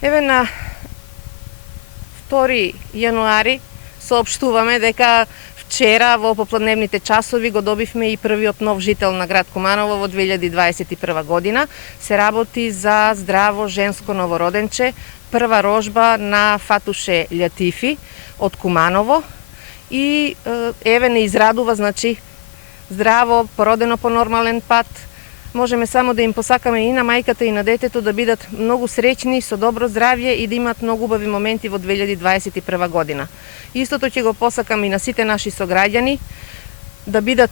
Еве на 2 јануари соопштуваме дека вчера во попладневните часови го добивме и првиот нов жител на град Куманово во 2021 година. Се работи за здраво женско новороденче, прва рожба на Фатуше Лјатифи од Куманово и еве не израдува, значи здраво, породено по нормален пат. Можеме само да им посакаме и на мајката и на детето да бидат многу среќни, со добро здравје и да имат многу убави моменти во 2021 година. Истото ќе го посакам и на сите наши сограѓани да бидат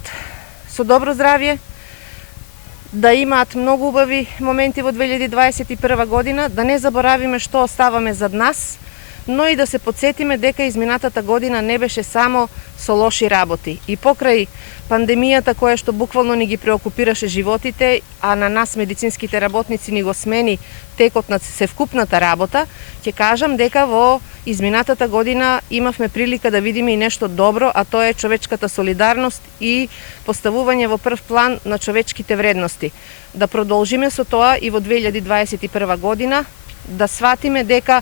со добро здравје, да имаат многу убави моменти во 2021 година, да не заборавиме што оставаме зад нас, но и да се подсетиме дека изминатата година не беше само со лоши работи. И покрај пандемијата која што буквално ни ги преокупираше животите, а на нас медицинските работници ни го смени текот на севкупната работа, ќе кажам дека во изминатата година имавме прилика да видиме и нешто добро, а тоа е човечката солидарност и поставување во прв план на човечките вредности. Да продолжиме со тоа и во 2021 година, да сватиме дека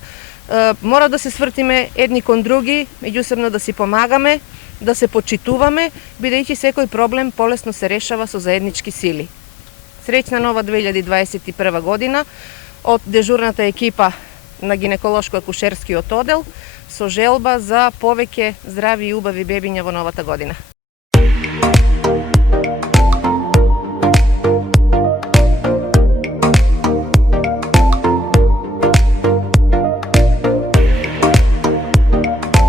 мора да се свртиме едни кон други, меѓусебно да си помагаме, да се почитуваме, бидејќи секој проблем полесно се решава со заеднички сили. Среќна нова 2021 година од дежурната екипа на гинеколошко-акушерскиот оддел со желба за повеќе здрави и убави бебиња во новата година.